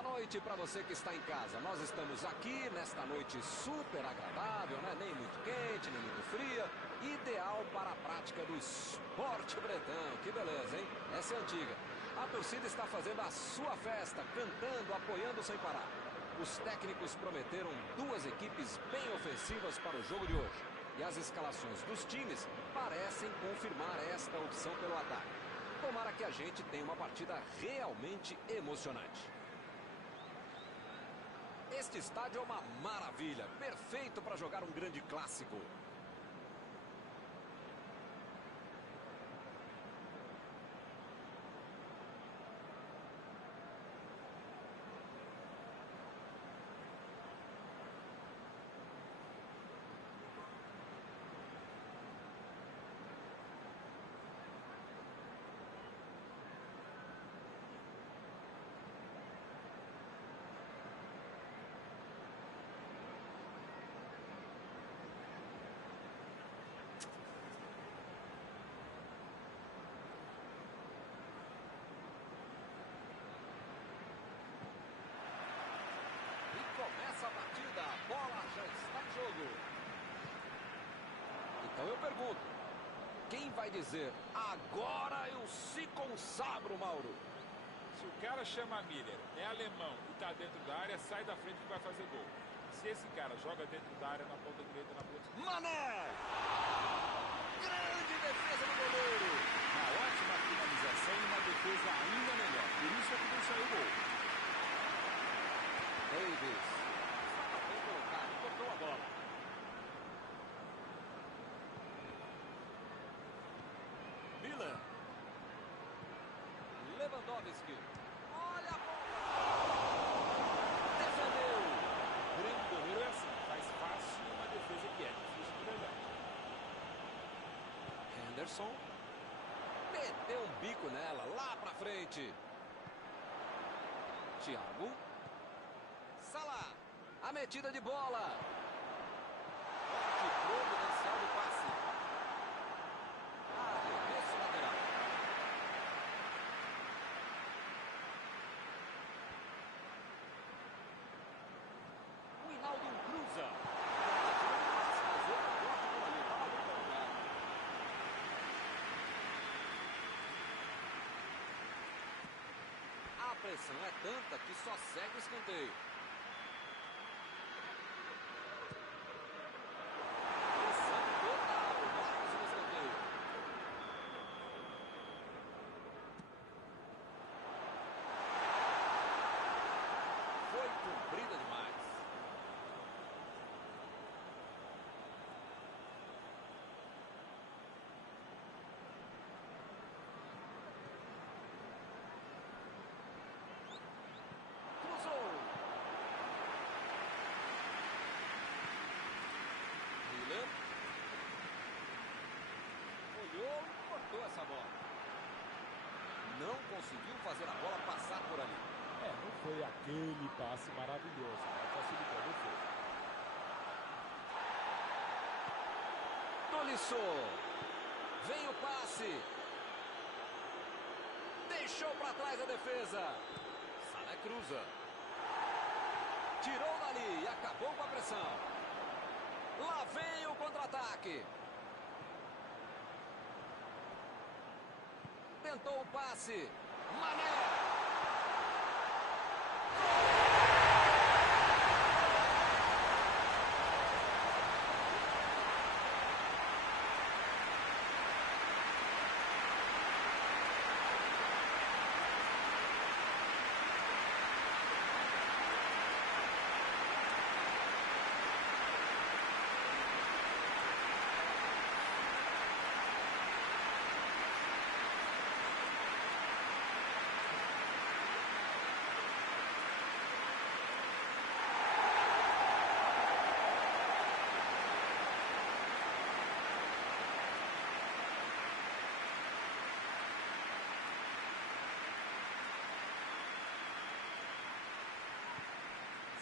Boa noite para você que está em casa. Nós estamos aqui nesta noite super agradável, né? Nem muito quente, nem muito fria. Ideal para a prática do esporte bretão. Que beleza, hein? Essa é antiga. A torcida está fazendo a sua festa, cantando, apoiando sem parar. Os técnicos prometeram duas equipes bem ofensivas para o jogo de hoje. E as escalações dos times parecem confirmar esta opção pelo ataque. Tomara que a gente tenha uma partida realmente emocionante. Este estádio é uma maravilha, perfeito para jogar um grande clássico. Começa a batida, a bola já está em jogo. Então eu pergunto, quem vai dizer, agora eu se consagro, Mauro? Se o cara chama Miller, é alemão e está dentro da área, sai da frente que vai fazer gol. Se esse cara joga dentro da área, na ponta direita, na ponta... Mané! Grande defesa do goleiro. Uma ótima finalização e uma defesa ainda melhor. Por isso é que não saiu gol. Davis. Estava bem colocado, tocou a bola. Miller. Lewandowski. Olha a bola. Defendeu. Grande goleiro é assim, faz fácil uma defesa que é difícil de verdade. Henderson. Meteu um bico nela, lá pra frente. Thiago. Salah. A metida de bola. Que providencial do passe. Arremesso lateral. O Hinaldo cruza. A pressão é tanta que só segue o escanteio. Olhou e cortou essa bola. Não conseguiu fazer a bola passar por ali. Não foi aquele passe maravilhoso, mas facilitou a defesa. Tolisso. Vem o passe. Deixou para trás a defesa. Salah cruza. Tirou dali e acabou com a pressão. Lá vem o contra-ataque. Tentou o passe. Mané.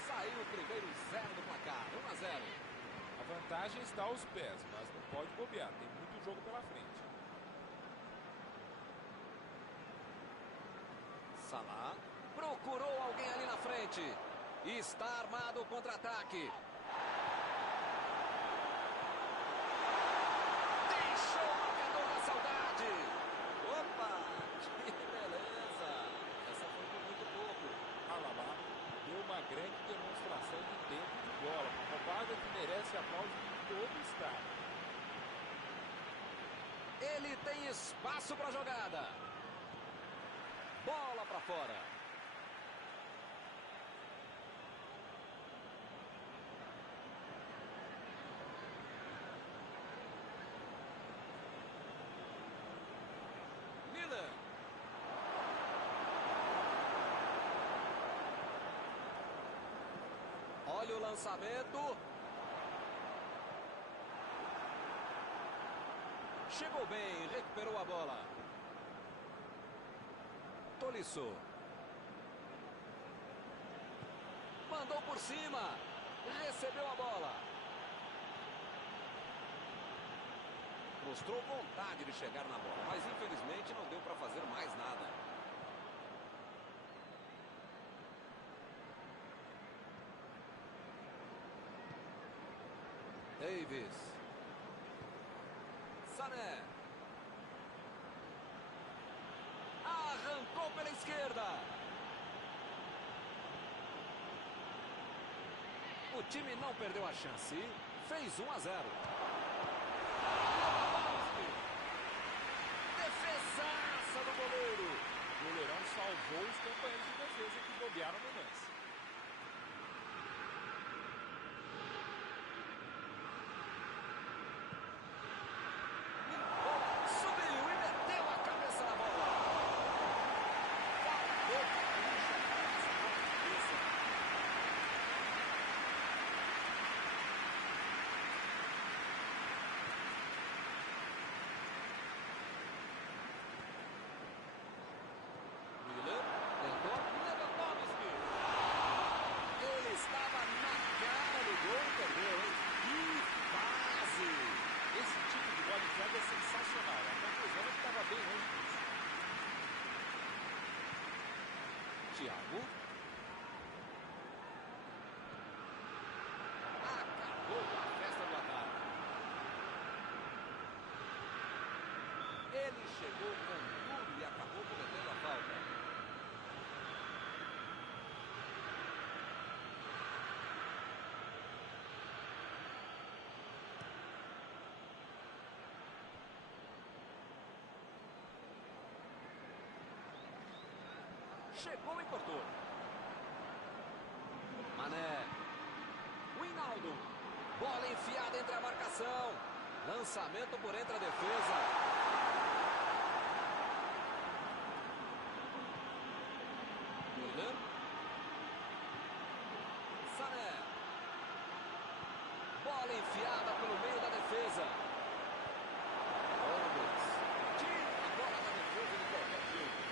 Saiu o primeiro 0 do placar, 1-0. A vantagem está aos pés, mas não pode bobear, tem muito jogo pela frente. Salah pro Procurou alguém ali na frente. Está armado o contra-ataque. Deixou o marcador da saudade. Opa, que beleza. Essa foi por muito pouco. Alaba deu uma grande demonstração de tempo de bola. Uma roubada que merece aplauso de todo o estádio. Ele tem espaço para a jogada. Bola para fora. Miller. Olha o lançamento. Chegou bem, recuperou a bola. Tolisso. Mandou por cima. Recebeu a bola. Mostrou vontade de chegar na bola, mas infelizmente não deu para fazer mais nada. Davis. Sané. Arrancou pela esquerda. O time não perdeu a chance. Fez 1-0. Defesaça do goleiro. O goleirão salvou os companheiros de defesa que bobearam no lance. É sensacional. A conclusão é que estava bem longe disso. Thiago. Acabou com a festa do ataque. Ele chegou com tudo e acabou cometendo a falta. Chegou e cortou. Mané. Wijnaldum. Bola enfiada entre a marcação. Lançamento por entre a defesa. Miller. Sané. Bola enfiada pelo meio da defesa. Gomes. Tira a bola da defesa de qualquer jeito.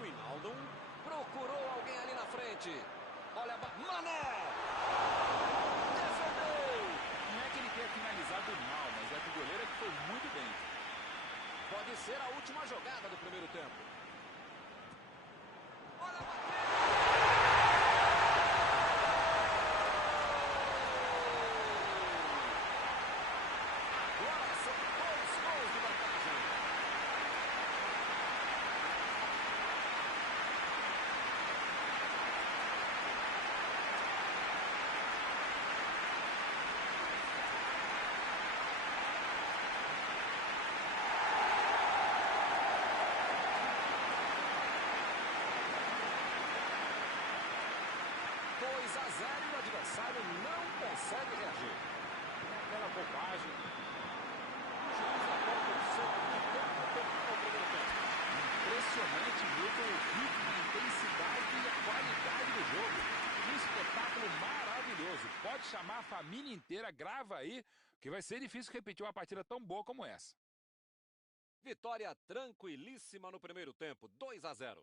Wijnaldum procurou alguém ali na frente. Olha a Mané! Defendeu! Não é que ele tenha finalizado mal, mas é que o goleiro é que foi muito bem. Pode ser a última jogada do primeiro tempo. Olha a batida! Agora são 2 gols de vantagem. E o adversário não consegue reagir. É aquela bobagem. O juiz aponta o centro de campo terminou o primeiro tempo. Impressionante, Milton, o ritmo, a intensidade e a qualidade do jogo. Um espetáculo maravilhoso. Pode chamar a família inteira, grava aí, que vai ser difícil repetir uma partida tão boa como essa. Vitória tranquilíssima no primeiro tempo, 2-0.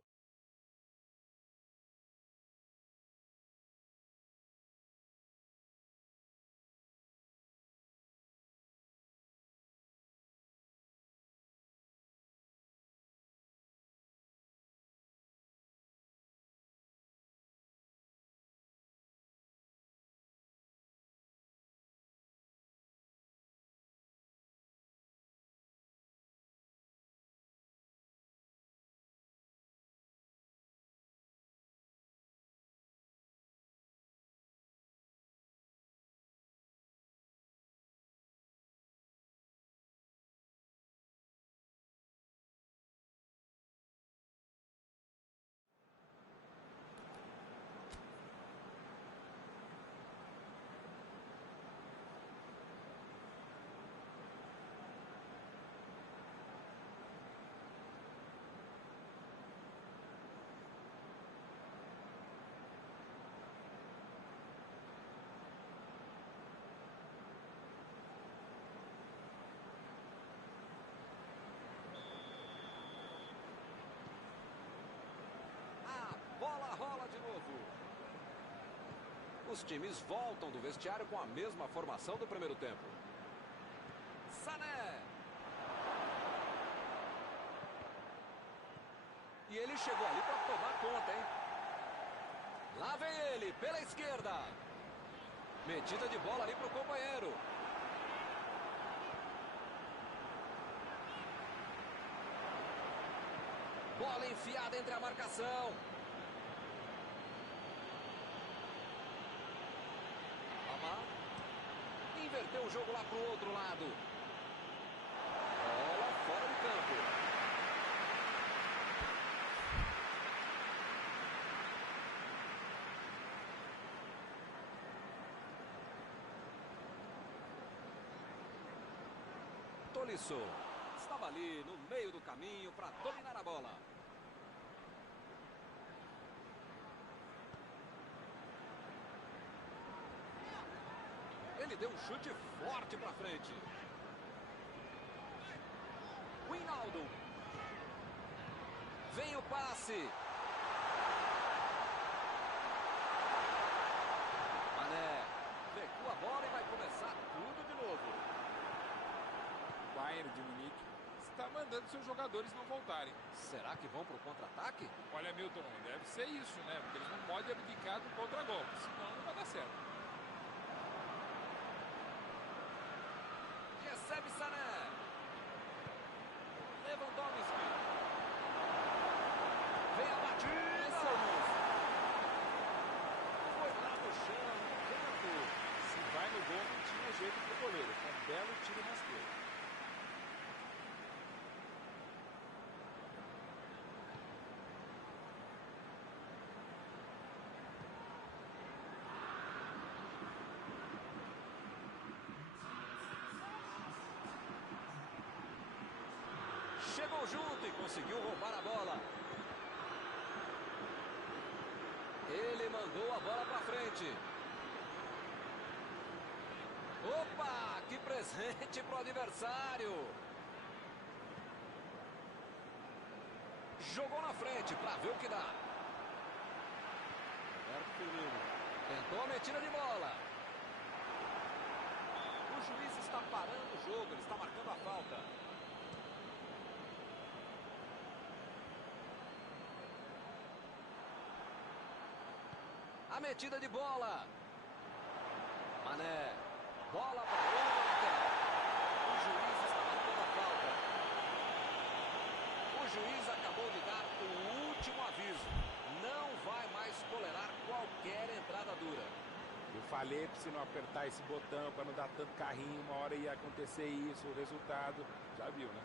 Bola rola de novo. Os times voltam do vestiário com a mesma formação do primeiro tempo. Sané. E ele chegou ali para tomar conta, hein? Lá vem ele, pela esquerda. Metida de bola ali para o companheiro. Bola enfiada entre a marcação. Inverteu o jogo lá para o outro lado. Bola fora de campo. Tolisso estava ali no meio do caminho para dominar a bola. Ele deu um chute forte para frente. Wijnaldum. Vem o passe. Mané. Recua a bola e vai começar tudo de novo. O Bayern de Munique está mandando seus jogadores não voltarem. Será que vão para o contra-ataque? Olha, Milton, deve ser isso, né? Porque eles não podem abdicar do contra-golpe, senão não vai dar certo. Recebe Sané. Lewandowski. Vem a batida. Foi lá no chão, no canto. Se vai no gol, não tinha jeito pro goleiro. Com um belo tiro rasteiro. Chegou junto e conseguiu roubar a bola. Ele mandou a bola para frente. Opa, que presente pro adversário. Jogou na frente para ver o que dá. Roberto Firmino tentou a metida de bola. O juiz está parando o jogo, ele está marcando a falta. A metida de bola. Mané. Bola para ele no lateral. O juiz está marcando a falta. O juiz acabou de dar o último aviso. Não vai mais tolerar qualquer entrada dura. Eu falei para você não apertar esse botão, para não dar tanto carrinho. Uma hora ia acontecer isso, o resultado. Já viu, né?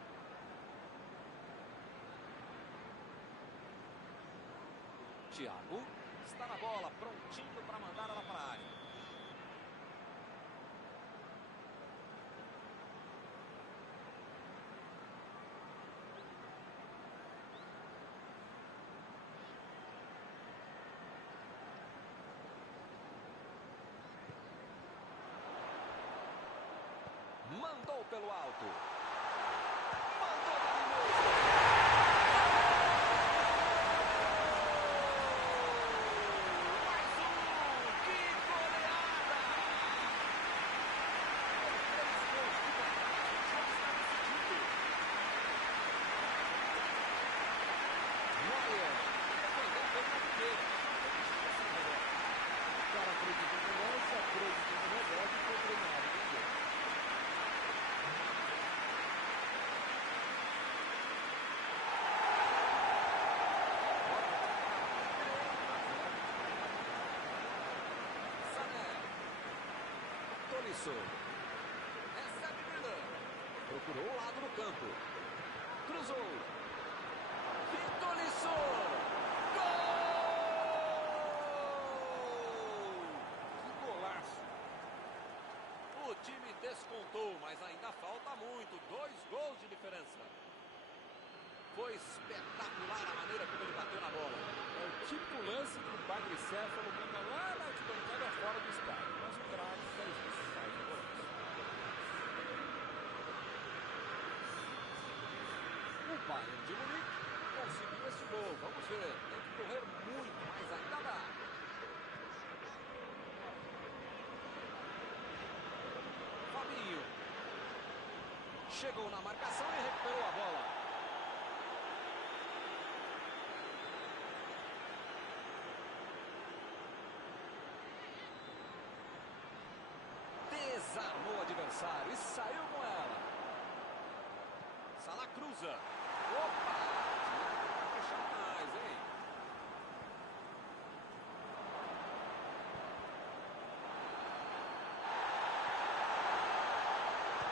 Thiago está na bola, prontinho para mandar ela para a área. pelo alto. Mandou dali mesmo. Mais um. Que goleada! 3 gols de vantagem. O jogo está decidido. Neuer defendeu bem na primeira. O cara acreditou no lance, acreditou no rebote e foi treinado. Entendeu? Sané. Tolisso. Recebe Müller. Procurou o lado do campo. Cruzou. E Tolisso. Gol! Que golaço. O time descontou, mas ainda falta muito. 2 gols de diferença. Foi espetacular a maneira como ele bateu na bola. É o típico lance que o Padre Céfalo manda lá na arquibancada fora do estádio. Mas o craque faz isso, faz o golaço. O Bayern de Munique conseguiu esse gol. Vamos ver. Tem que correr muito, mas ainda dá. Fabinho. Chegou na marcação e recuperou a bola. Desarmou o adversário e saiu com ela. Salah cruza. Opa! Vai fechar mais, hein?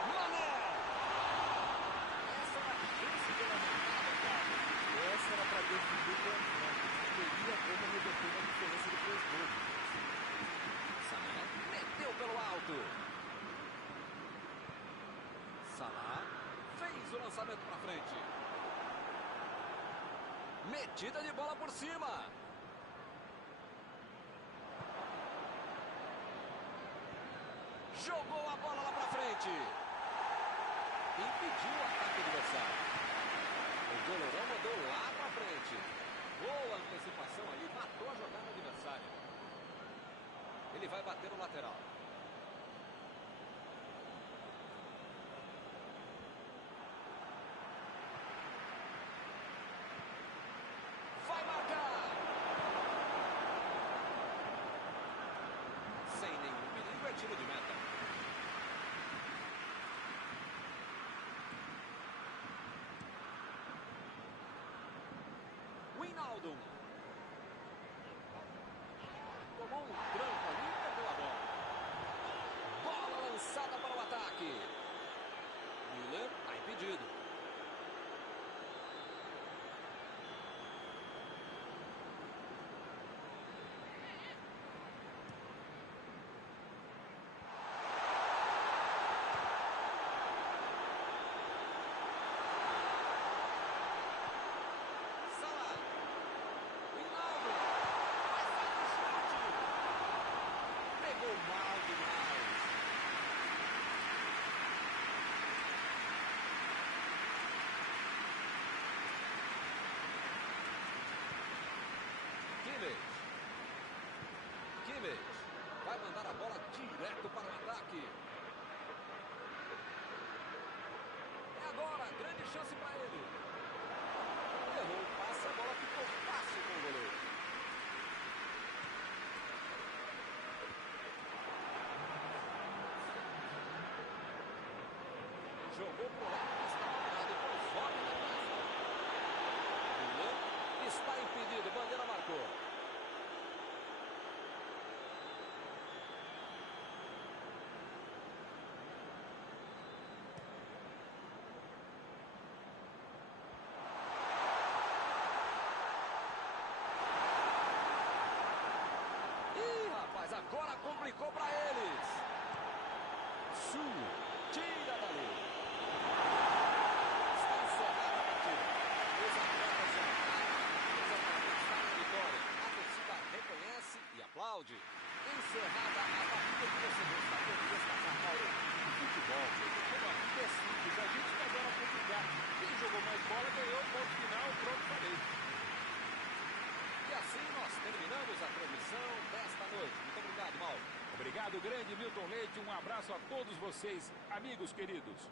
Mané! Essa era a chance pela jogada, cara. Essa era para definir o confronto. Teria como reverter a diferença de 3 gols. Sané meteu pelo alto. Salah fez o lançamento para frente. Metida de bola por cima. Jogou a bola lá para frente. Impediu o ataque adversário. O goleirão mandou lá para frente. Boa antecipação ali, matou a jogada adversária. Ele vai bater no lateral. Vai marcar. Sem nenhum perigo, é tiro de meta. Wijnaldum. Tomou um tranco ali e perdeu a bola. Bola lançada para o ataque. Müller está impedido. Salah. Wijnaldum. Vai sair o chute. Pegou mal demais. Kimmich vai mandar a bola direto para o ataque. É agora, grande chance para ele. Errou o passe, a bola ficou fácil com o goleiro. Jogou pro lado, está parado com os homens da casa. Müller está impedido, bandeira marcou. Rapaz, agora complicou para eles. Tira dali. Está encerrada a partida. Os atletas já está na vitória. A torcida reconhece e aplaude. Encerrada a partida que você gostaria de destacar, Paulo. futebol. Como a vida é simples, a gente que adora complicar. Quem jogou mais bola ganhou, ponto final, pronto, falei. E assim nós terminamos a transmissão desta noite. Muito obrigado, Mauro. Obrigado, grande Milton Leite. Um abraço a todos vocês, amigos queridos.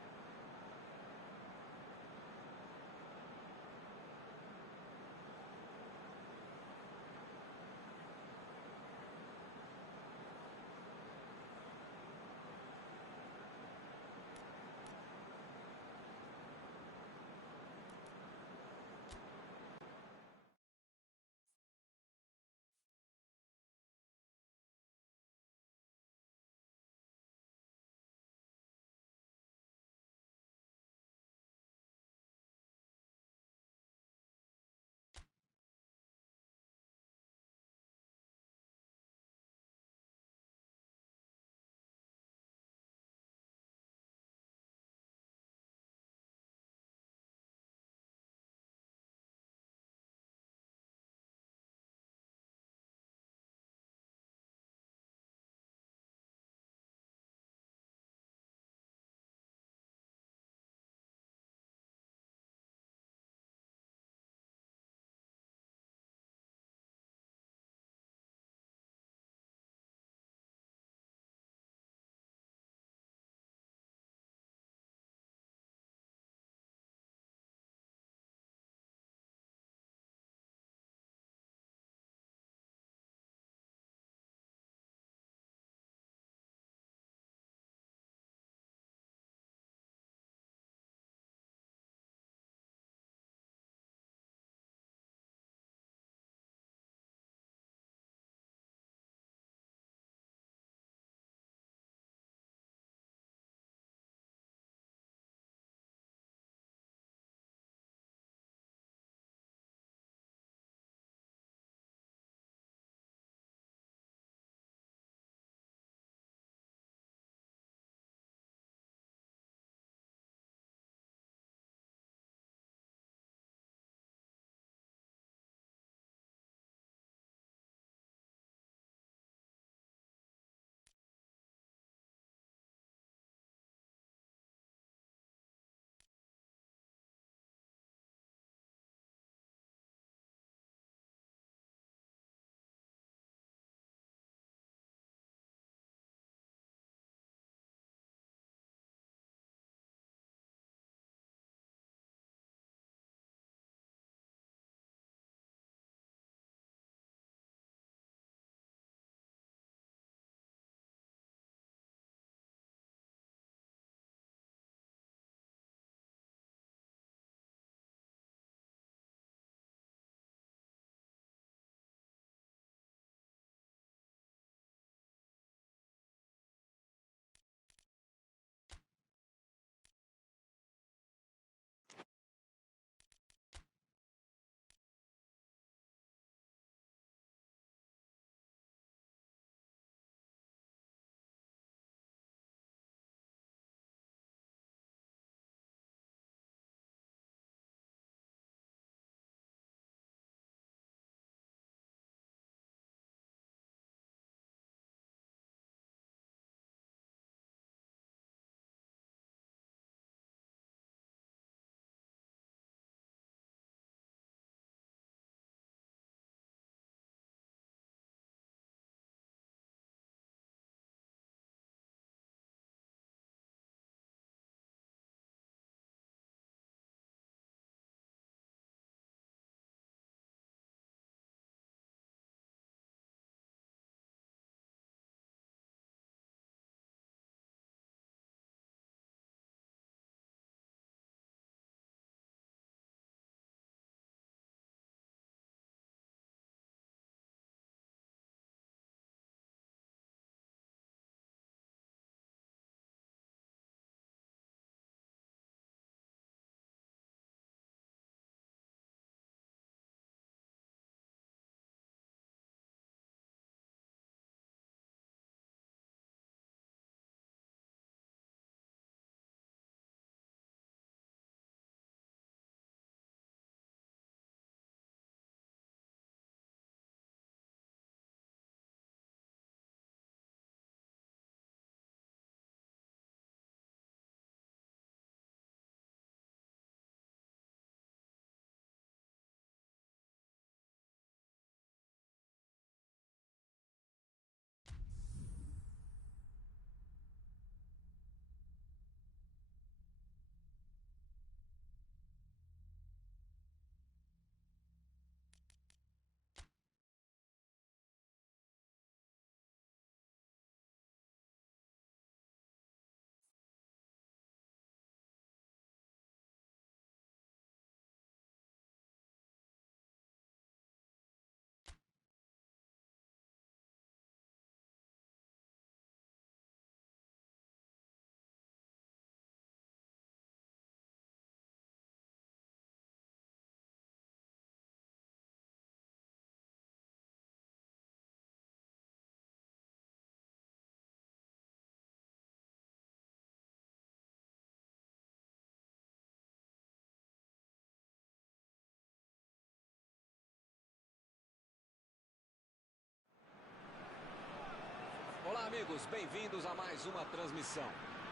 Olá, amigos, bem-vindos a mais uma transmissão.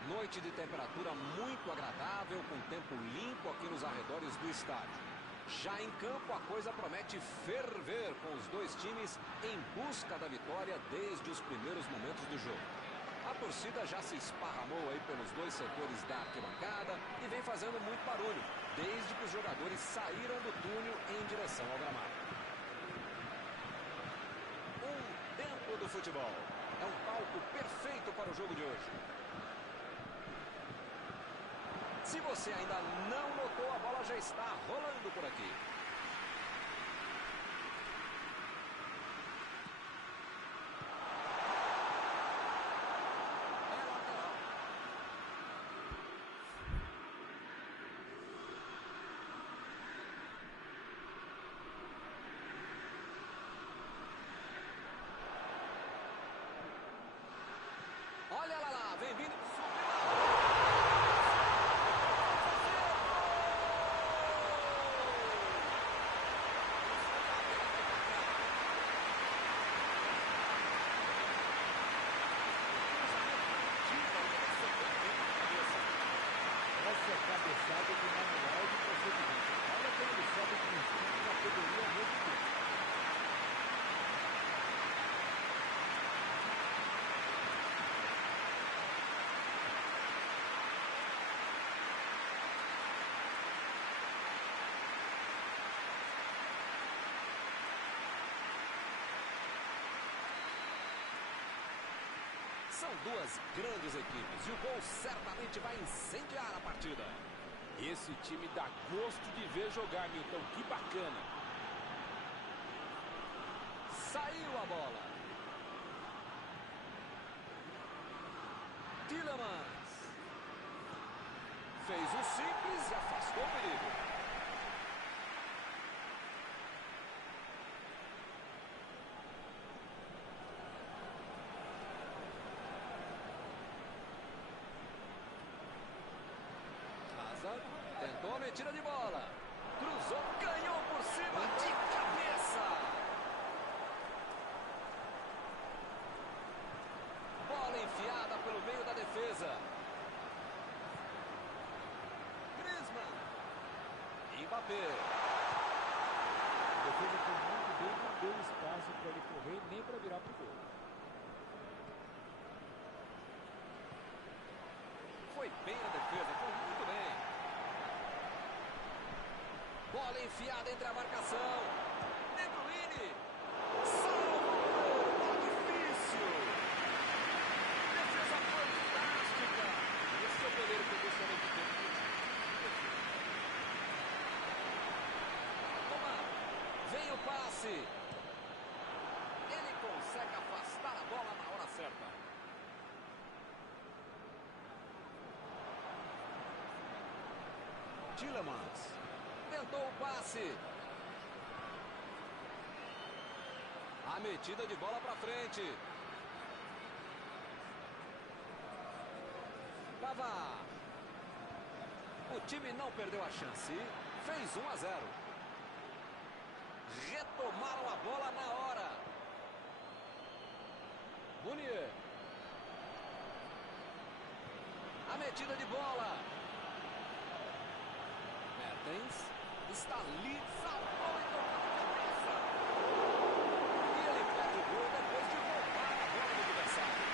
Noite de temperatura muito agradável, com tempo limpo aqui nos arredores do estádio. Já em campo, a coisa promete ferver, com os dois times em busca da vitória desde os primeiros momentos do jogo. A torcida já se esparramou aí pelos dois setores da arquibancada e vem fazendo muito barulho, desde que os jogadores saíram do túnel em direção ao gramado. Um templo do futebol. É um palco perfeito para o jogo de hoje. Se você ainda não notou, a bola já está rolando por aqui. Olha lá, vem vindo. Essa é a cabeçada do manual de procedimento. Olha como ele sobe com o instinto da categoria mesmo. São duas grandes equipes e o gol certamente vai incendiar a partida. Esse time dá gosto de ver jogar, Milton. Que bacana. Saiu a bola. Tielemans. Fez o simples e afastou o perigo. Tentou a metida de bola. Cruzou, ganhou por cima de cabeça. Bola enfiada pelo meio da defesa. Griezmann. Mbappé. A defesa foi muito bem, não deu espaço para ele correr nem para virar pro gol. Foi bem a defesa, foi muito bem. Bola enfiada entre a marcação. De Bruyne. Salvador, tá difícil. Defesa fantástica. Esse é o goleiro que eu gostaria de ter. Vem o passe. Ele consegue afastar a bola na hora certa. Tielemans. Tentou o passe. A metida de bola para frente. Pavard. O time não perdeu a chance. Fez 1-0. Retomaram a bola na hora. Munier. A metida de bola. Mertens. Está ali. Salvou e tocou de cabeça. E ele perde o gol depois de roubar a bola do adversário.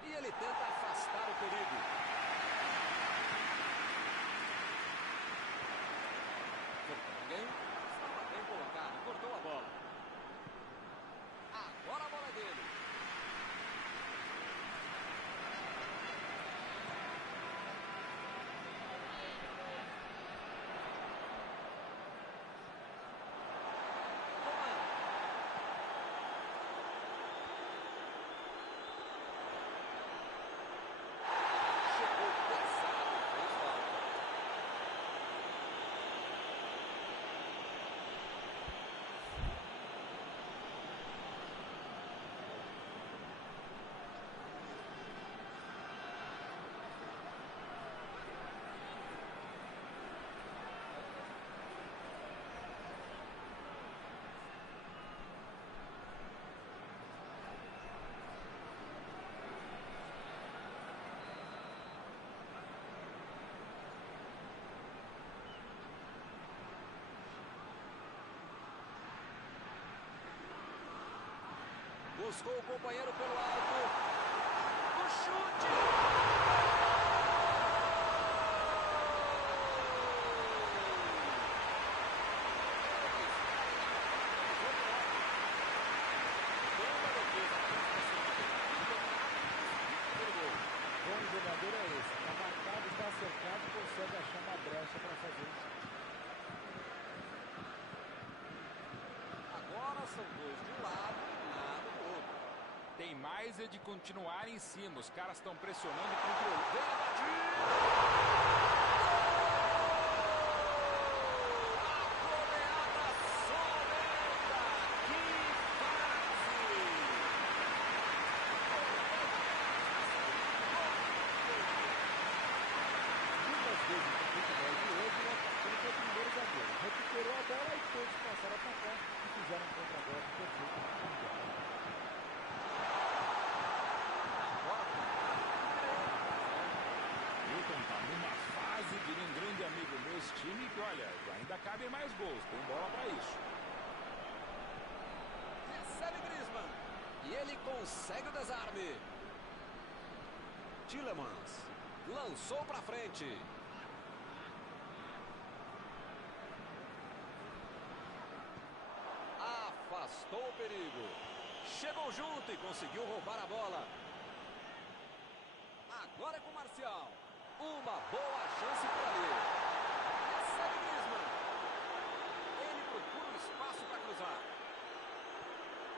E ele tenta afastar o perigo. Vertonghen estava bem colocado, cortou a bola. Agora a bola é dele. Coman. buscou o companheiro pelo alto. O chute! Bom jogador é esse. Está marcado, está cercado, consegue achar uma brecha para fazer o chute. Agora são dois de um lado e nada do outro. Tem mais é de continuar em cima. Os caras estão pressionando e controlando. Vem a batida! A goleada sonora! Que fase! Muitas vezes no futebol de hoje, o atacante é o primeiro zagueiro. Recuperou a bola e todos passaram a atacar e fizeram um contra-golpe perfeito. Newton tá numa fase, diria um grande amigo meu, esse time que, olha, ainda cabem mais gols. Tem bola para isso. Recebe Griezmann. E ele consegue o desarme. Tielemans lançou para frente. Afastou o perigo. Chegou junto e conseguiu roubar a bola. Agora é com o Marcial. Uma boa chance por ali. Recebe Griezmann. Ele procura um espaço para cruzar.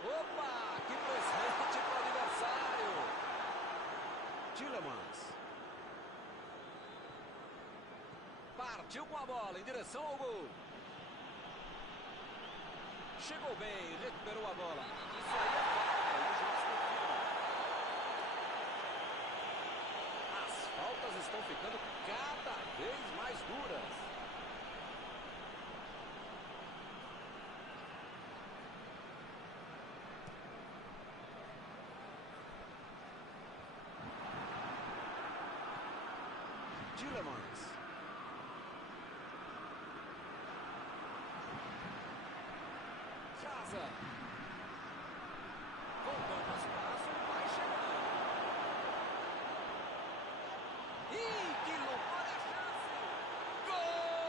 Opa, que presente para o adversário. Tielemans. Partiu com a bola em direção ao gol. Chegou bem, recuperou a bola. Isso aí é falta, o juiz confirma. As faltas estão ficando cada vez mais duras. Tielemans. Casa. Voltando ao espaço, vai chegando. Ih, que loucura a chance! Gol!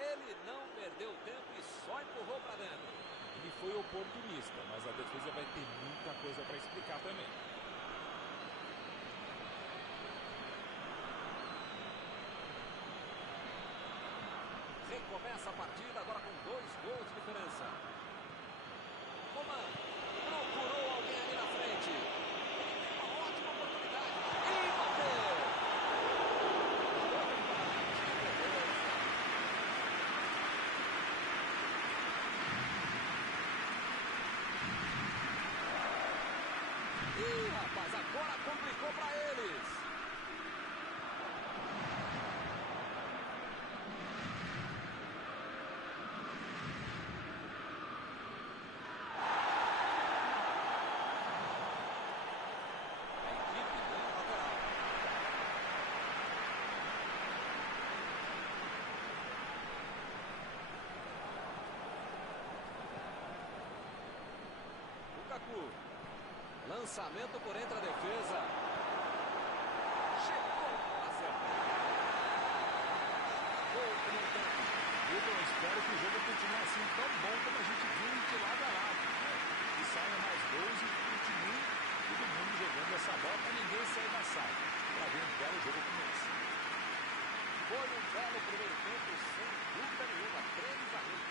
Ele não perdeu tempo e só empurrou para dentro. Ele foi oportunista, mas a defesa vai ter muita coisa para explicar também. Recomeça a partida agora com 2 gols de diferença. Coman procurou alguém ali na frente. Ele tem uma ótima oportunidade. E bateu! Ih, rapaz, agora complicou para eles. Lançamento por entre a defesa. Chegou a acertar. Gol no campo. Eu espero que o jogo continue assim tão bom como a gente viu de lado a lado, né? Que saiam mais gols e continue todo mundo jogando essa bola para ninguém sair da sala. Para ver um belo jogo como esse. Foi um belo primeiro tempo, sem dúvida nenhuma. 3-1.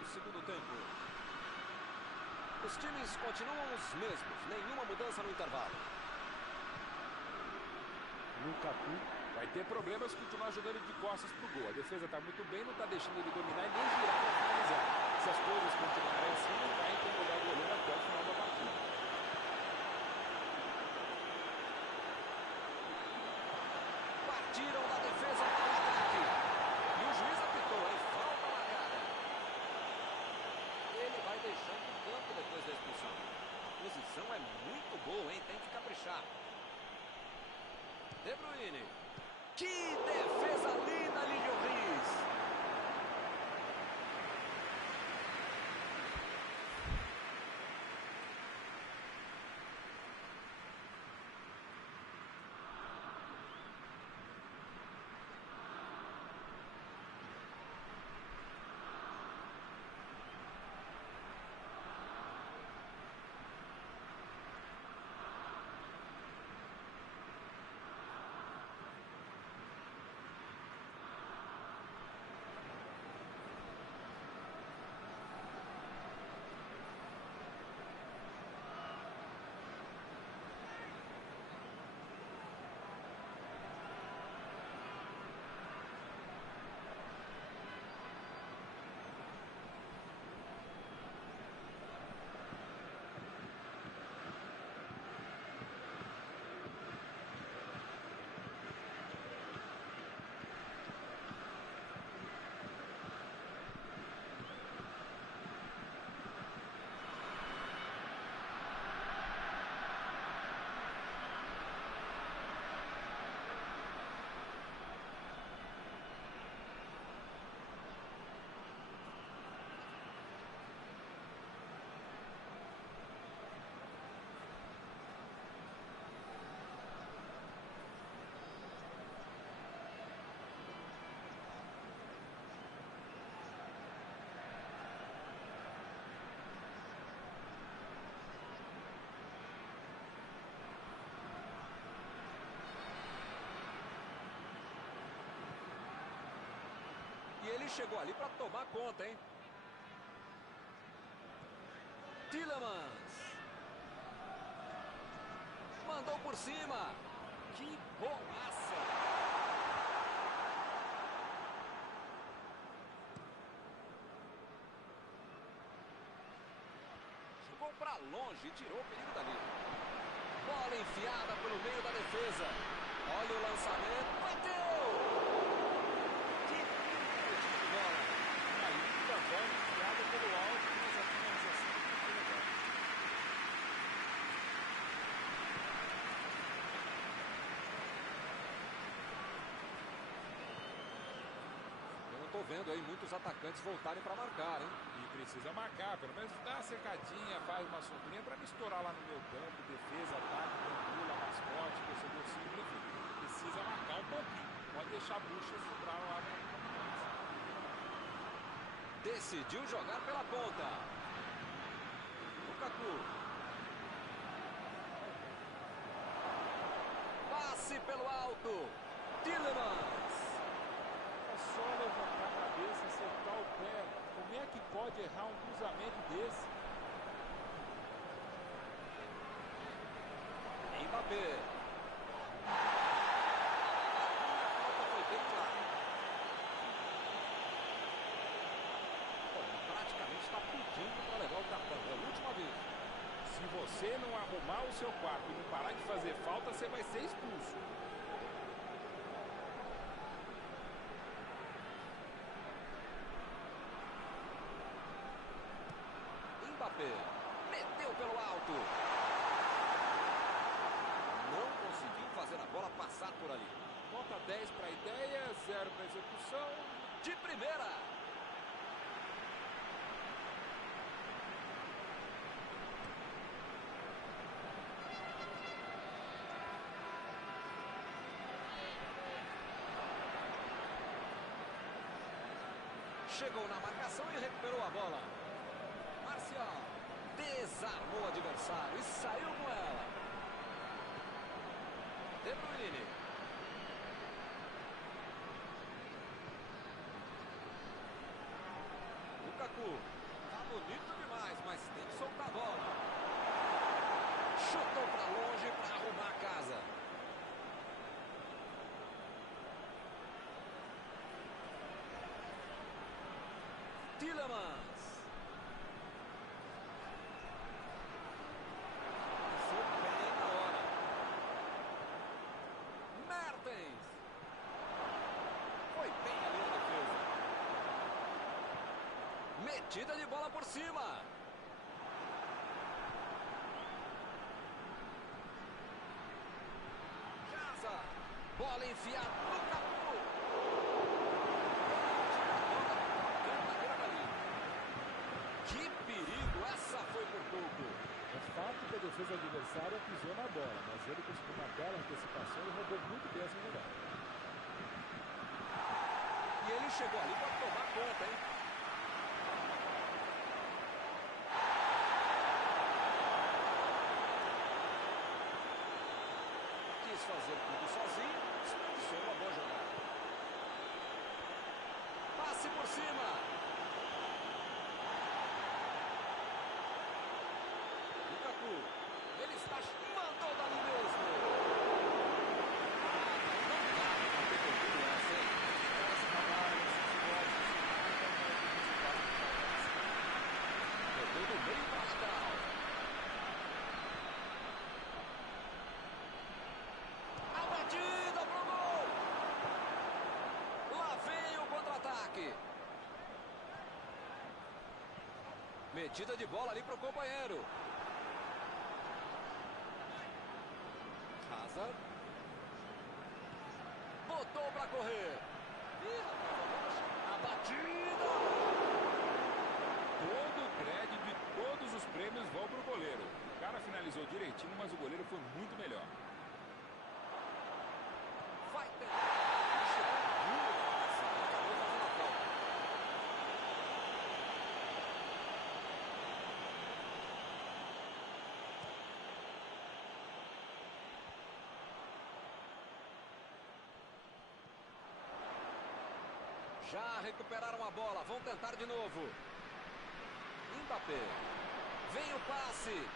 ao segundo tempo. Os times continuam os mesmos, nenhuma mudança no intervalo. Lukaku vai ter problemas se continuar jogando de costas pro gol. A defesa tá muito bem, não tá deixando ele dominar e nem girar para finalizar. Se as coisas continuarem assim, não vai incomodar o goleiro até o final da partida. Partiram da defesa para o ataque. E o juiz apitou, hein? Falta marcada. Ele vai deixando o campo depois da expulsão. A posição é muito boa, hein? Tem que caprichar. De Bruyne. Que defesa linda, Lilian Riz. E ele chegou ali para tomar conta, hein? Tielemans. Mandou por cima. Que golaça! Jogou para longe e tirou o perigo dali. Bola enfiada pelo meio da defesa. Olha o lançamento. Bateu! Bola enfiada pelo alto, mas a finalização foi legal. Eu não tô vendo aí muitos atacantes voltarem para marcar, hein? E precisa marcar, pelo menos dá uma secadinha, faz uma sombrinha para misturar lá no meu campo, defesa, ataque, gandula, mascote, torcedor simples, enfim. Precisa marcar um pouquinho. Pode deixar a bucha sobrar lá no decidiu jogar pela ponta. Lukaku. Passe pelo alto. Tielemans. É só levantar a cabeça, acertar o pé. Como é que pode errar um cruzamento desse? Mbappé. A falta foi bem clara. Praticamente está pedindo para levar o cartão. É a última vez. Se você não arrumar o seu quarto e não parar de fazer falta, você vai ser expulso. Mbappé. Meteu pelo alto. Não conseguiu fazer a bola passar por ali. Nota 10 para a ideia, 0 para a execução. De primeira. Chegou na marcação e recuperou a bola. Marcial desarmou o adversário e saiu com ela. De Bruyne. Lukaku. Lukaku. Tá bonito demais, mas tem que soltar a bola. Chutou pra longe pra arrumar a casa. Tielemans. Foi bem na hora. Mertens. Foi bem ali na defesa. Metida de bola por cima. Casa. Bola enfiada no Lukaku. Que perigo. Essa foi por pouco. É fato que a defesa adversária pisou na bola, mas ele conseguiu uma bela antecipação e roubou muito bem essa jogada. E ele chegou ali para tomar conta, hein? Quis fazer tudo sozinho, desperdiçou uma boa jogada. Passe por cima. Lukaku. Ele está... Mandou dali mesmo. Não dá para ter perdido essa, hein? Pegou do meio para lateral. A batida pro gol. Lá vem o contra-ataque. Metida de bola ali pro companheiro. Casa. Botou pra correr. A batida. Todo o crédito de todos os prêmios vão pro goleiro. O cara finalizou direitinho, mas o goleiro foi muito melhor. Vai tentar. Chegou na rua. Acabou fazendo a falta. Já recuperaram a bola. Vão tentar de novo. Mbappé. Vem o passe.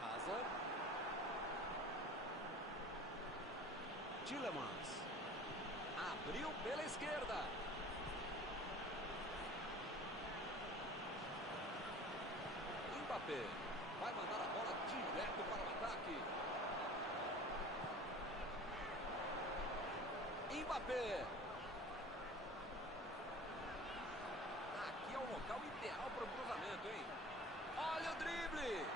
Casa. Tielemans. Abriu pela esquerda. Mbappé. Vai mandar a bola direto para o ataque. Mbappé. Aqui é o local ideal para o cruzamento, hein? Olha o drible.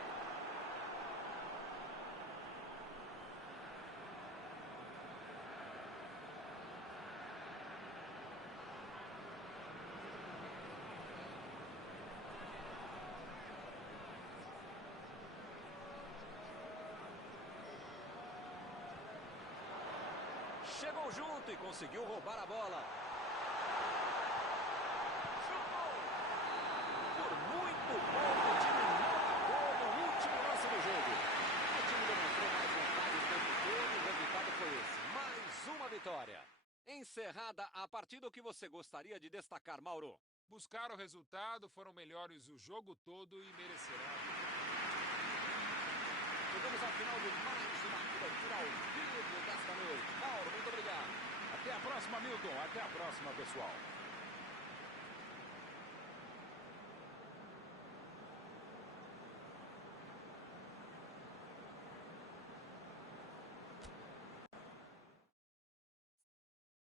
Chegou junto e conseguiu roubar a bola. Chutou! Por muito pouco, o time não marcou no último lance do jogo. O time demonstrou mais vontade o tempo todo e o resultado foi esse. Mais uma vitória. Encerrada a partida, o que você gostaria de destacar, Mauro? Buscaram o resultado, foram melhores o jogo todo e mereceram. Chegamos ao final de mais uma cobertura ao vivo desta noite. Mauro, muito obrigado. Até a próxima, Milton. Até a próxima, pessoal.